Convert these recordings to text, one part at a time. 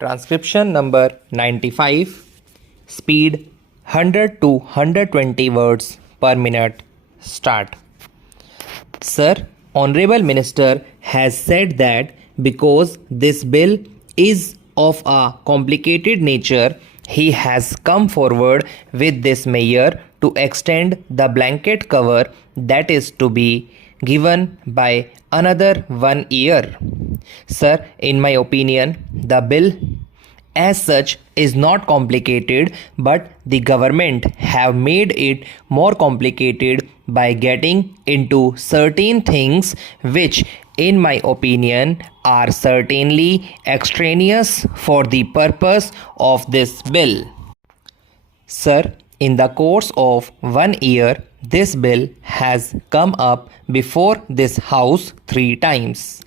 Transcription number 95. Speed 100 to 120 words per minute. Start. Sir, Honorable Minister has said that because this bill is of a complicated nature, he has come forward with this measure to extend the blanket cover that is to be given by another 1 year. Sir, in my opinion, the bill as such is not complicated, but the government have made it more complicated by getting into certain things which in my opinion are certainly extraneous for the purpose of this bill. Sir, in the course of 1 year, this bill has come up before this House 3 times.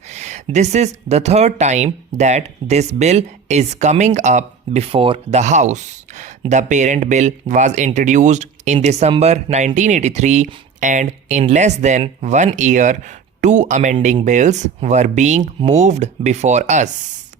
This is the third time that this bill is coming up before the House. The parent bill was introduced in December 1983, and in less than 1 year, 2 amending bills were being moved before us.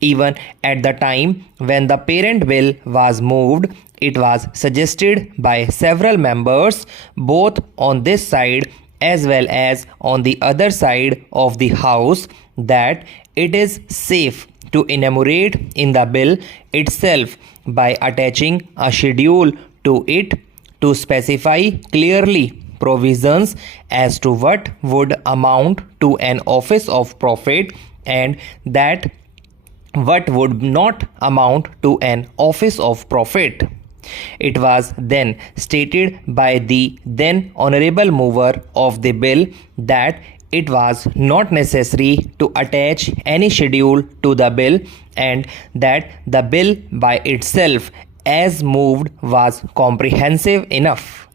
Even at the time when the parent bill was moved, it was suggested by several members, both on this side as well as on the other side of the House, that it is safe to enumerate in the bill itself by attaching a schedule to it to specify clearly provisions as to what would amount to an office of profit and that what would not amount to an office of profit. It was then stated by the then honorable mover of the bill that it was not necessary to attach any schedule to the bill and that the bill by itself as moved was comprehensive enough.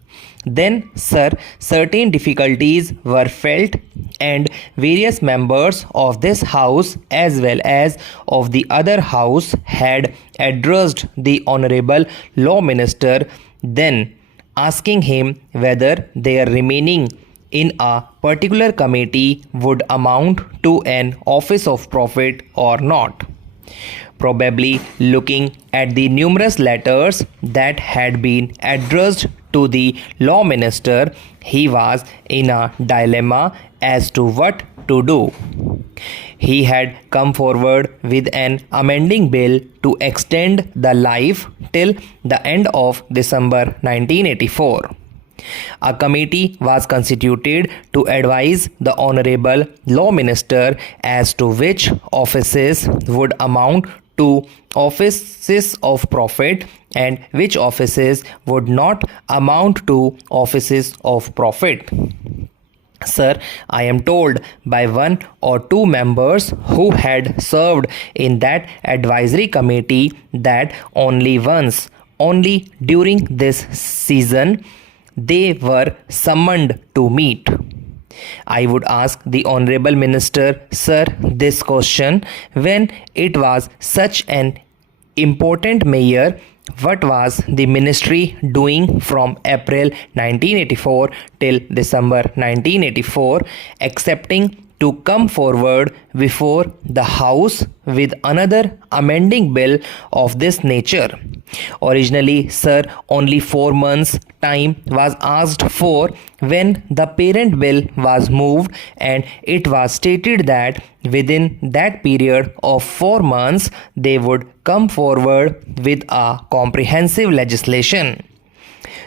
Then, sir, certain difficulties were felt and various members of this House as well as of the other House had addressed the Honorable Law Minister, then asking him whether their remaining in a particular committee would amount to an office of profit or not. Probably looking at the numerous letters that had been addressed to the law minister, he was in a dilemma as to what to do. He had come forward with an amending bill to extend the life till the end of December 1984. A committee was constituted to advise the Honorable Law Minister as to which offices would amount to offices of profit and which offices would not amount to offices of profit. Sir, I am told by 1 or 2 members who had served in that advisory committee that only once, only during this season, they were summoned to meet. I would ask the Honorable Minister, sir, this question: when it was such an important measure, what was the ministry doing from April 1984 till December 1984, accepting to come forward before the House with another amending bill of this nature? Originally, sir, only 4 months' time was asked for when the parent bill was moved, and it was stated that within that period of 4 months they would come forward with a comprehensive legislation.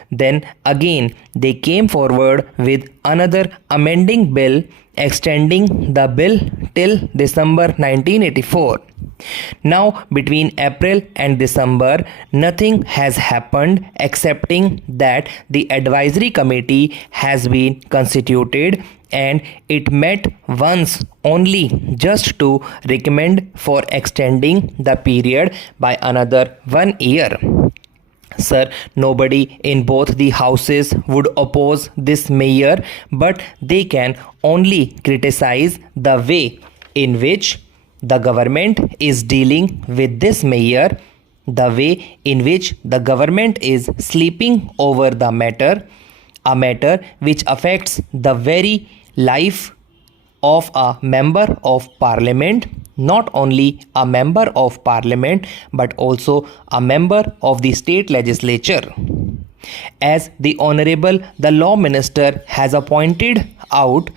Then again they came forward with another amending bill extending the bill till December 1984. Now between April and December nothing has happened excepting that the advisory committee has been constituted and it met once only just to recommend for extending the period by another 1 year. Sir, nobody in both the houses would oppose this measure, but they can only criticize the way in which the government is dealing with this measure, the way in which the government is sleeping over the matter, a matter which affects the very life of a member of parliament, not only a member of parliament but also a member of the state legislature. As the Honorable the Law Minister has appointed out,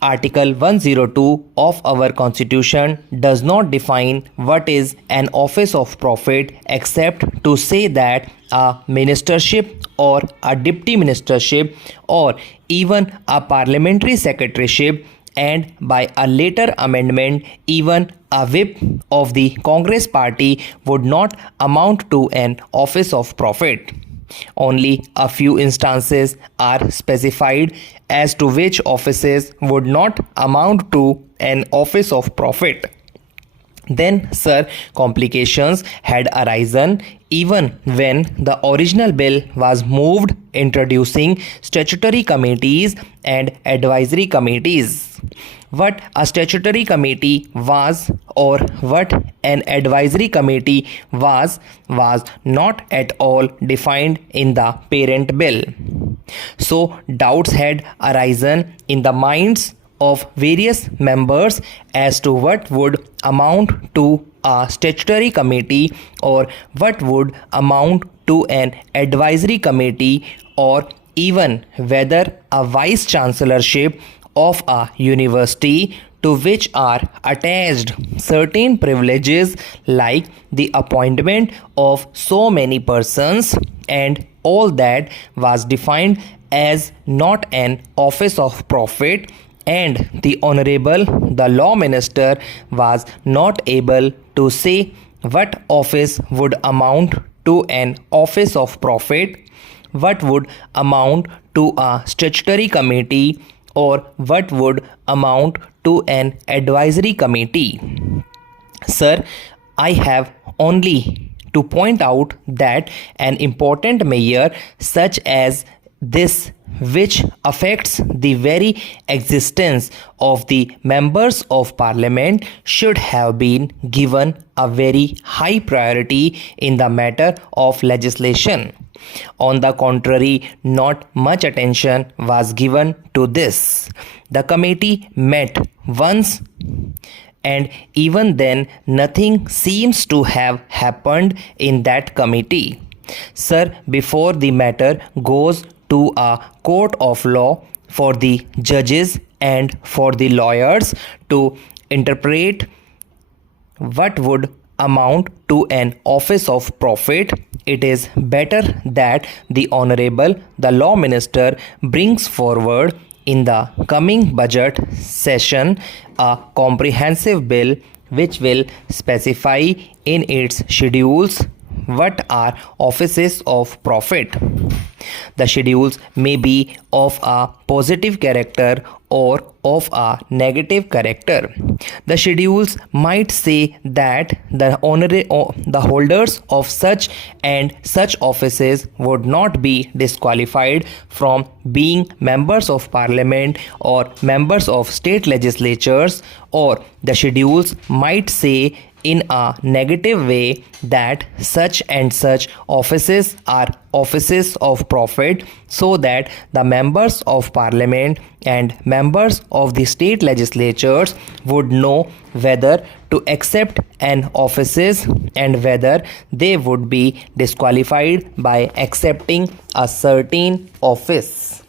Article 102 of our Constitution does not define what is an office of profit except to say that a ministership or a deputy ministership or even a parliamentary secretaryship, and by a later amendment even a whip of the Congress party would not amount to an office of profit. Only a few instances are specified as to which offices would not amount to an office of profit. Then, sir, complications had arisen even when the original bill was moved, introducing statutory committees and advisory committees. What a statutory committee was or what an advisory committee was not at all defined in the parent bill. So doubts had arisen in the minds of various members as to what would amount to a statutory committee or what would amount to an advisory committee, or even whether a vice chancellorship of a university to which are attached certain privileges like the appointment of so many persons, and all that was defined as not an office of profit, and the Honorable the Law Minister was not able to say what office would amount to an office of profit, what would amount to a statutory committee, or what would amount to an advisory committee. Sir, I have only to point out that an important measure such as this, which affects the very existence of the members of parliament, should have been given a very high priority in the matter of legislation. On the contrary, not much attention was given to this. The committee met once, and even then nothing seems to have happened in that committee. Sir, before the matter goes to a court of law for the judges and for the lawyers to interpret what would amount to an office of profit, it is better that the Honorable the Law Minister brings forward in the coming budget session a comprehensive bill which will specify in its schedules what are offices of profit. The schedules may be of a positive character or of a negative character. The schedules might say that the holders of such and such offices would not be disqualified from being members of parliament or members of state legislatures, or the schedules might say in a negative way that such and such offices are offices of profit, so that the members of parliament and members of the state legislatures would know whether to accept an offices and whether they would be disqualified by accepting a certain office.